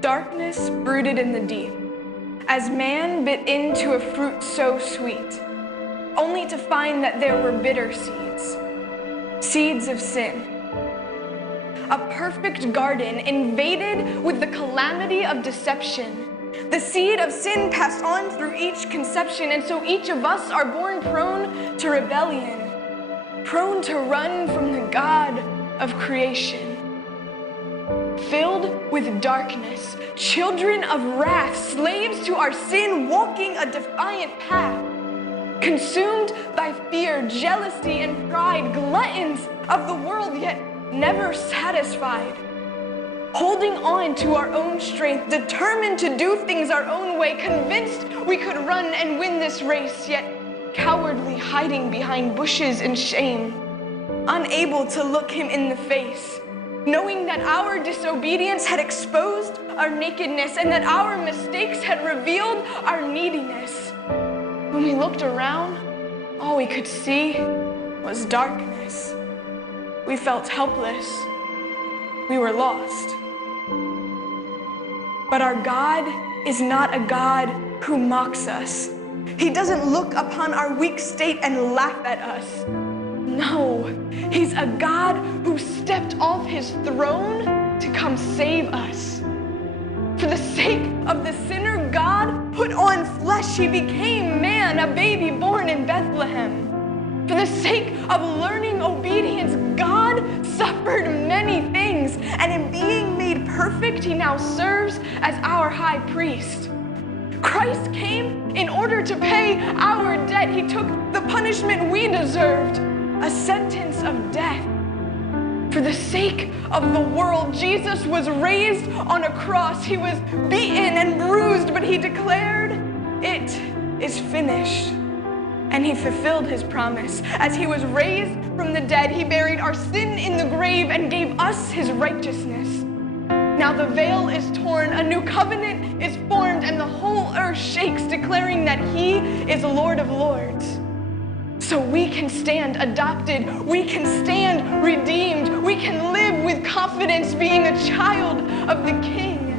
Darkness brooded in the deep, as man bit into a fruit so sweet, only to find that there were bitter seeds, seeds of sin. A perfect garden invaded with the calamity of deception. The seed of sin passed on through each conception, and so each of us are born prone to rebellion, prone to run from the God of creation. Filled with darkness, children of wrath, slaves to our sin, walking a defiant path, consumed by fear, jealousy, and pride, gluttons of the world, yet never satisfied, holding on to our own strength, determined to do things our own way, convinced we could run and win this race, yet cowardly hiding behind bushes in shame, unable to look him in the face, knowing that our disobedience had exposed our nakedness and that our mistakes had revealed our neediness. When we looked around, all we could see was darkness. We felt helpless. We were lost. But our God is not a God who mocks us. He doesn't look upon our weak state and laugh at us. No, he's a God who stepped off his throne to come save us. For the sake of the sinner, God put on flesh. He became man, a baby born in Bethlehem. For the sake of learning obedience, God suffered many things, and in being made perfect, he now serves as our high priest. Christ came in order to pay our debt. He took the punishment we deserved, a sentence of death. For the sake of the world, Jesus was raised on a cross. He was beaten and bruised, but he declared, "It is finished." And he fulfilled his promise. As he was raised from the dead, he buried our sin in the grave and gave us his righteousness. Now the veil is torn, a new covenant is formed, and the whole earth shakes, declaring that he is Lord of Lords. So we can stand adopted, we can stand redeemed, we can live with confidence being a child of the King.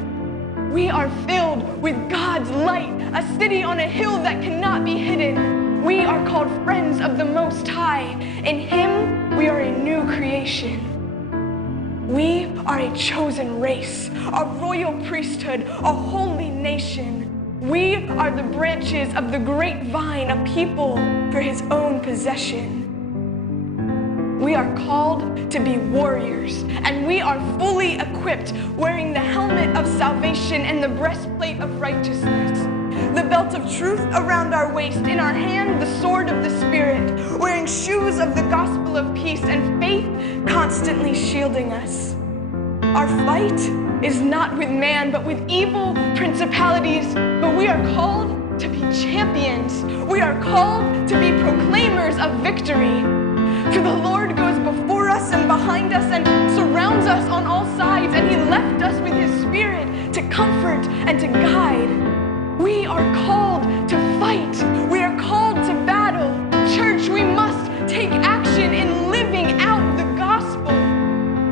We are filled with God's light, a city on a hill that cannot be hidden. We are called friends of the Most High. In him, we are a new creation. We are a chosen race, a royal priesthood, a holy nation. We are the branches of the great vine, a people for his own possession. We are called to be warriors, and we are fully equipped, wearing the helmet of salvation and the breastplate of righteousness, the belt of truth around our waist, in our hand the sword of the Spirit, wearing shoes of the gospel of peace, and faith constantly shielding us. Our fight is not with man, but with evil principalities, but we are called to be champions. We are called to be proclaimers of victory. For the Lord goes before us and behind us and surrounds us on all sides, and he left us with his Spirit to comfort and to guide. We are called to fight. We are called to battle. Church, we must take action in living out the gospel.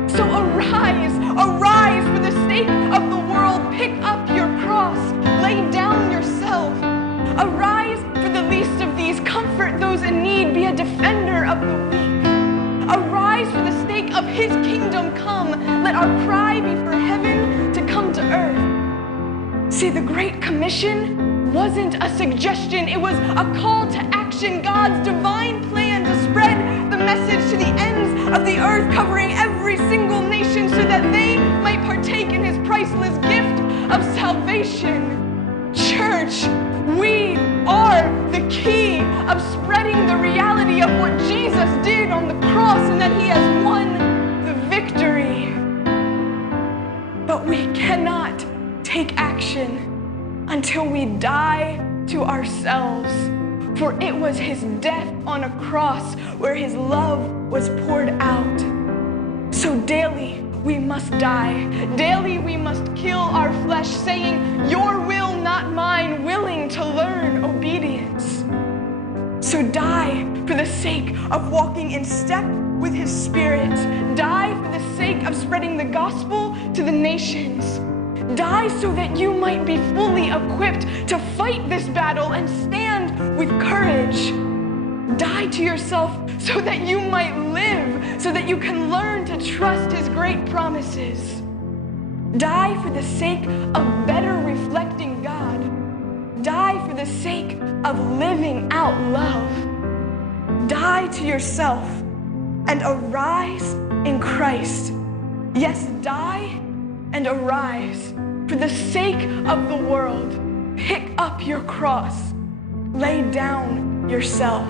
So arise for the sake of the world. Pick up your cross. Lay down yourself. Arise for the least of these. Comfort those in need. Be a defender of the weak. Arise for the sake of his kingdom come. Let our cry be for heaven to come to earth. See, the Great Commission wasn't a suggestion. It was a call to action. God's divine plan to spread the message to the ends of the earth, covering every single nation so that they might partake in his priceless gift of salvation. Church, we are the key of spreading the reality of what Jesus did on the cross and that he has won the victory. But we cannot take action until we die to ourselves. For it was his death on a cross where his love was poured out. So daily we must die. Daily we must kill our flesh, saying, "Your will, not mine," willing to learn obedience. So die for the sake of walking in step with his Spirit. Die for the sake of spreading the gospel to the nations. Die so that you might be fully equipped to fight this battle and stand with courage. Die to yourself so that you might live, so that you can learn to trust his great promises. Die for the sake of better reflecting God. Die for the sake of living out love. Die to yourself and arise in Christ. Yes, die and arise for the sake of the world. Pick up your cross. Lay down yourself.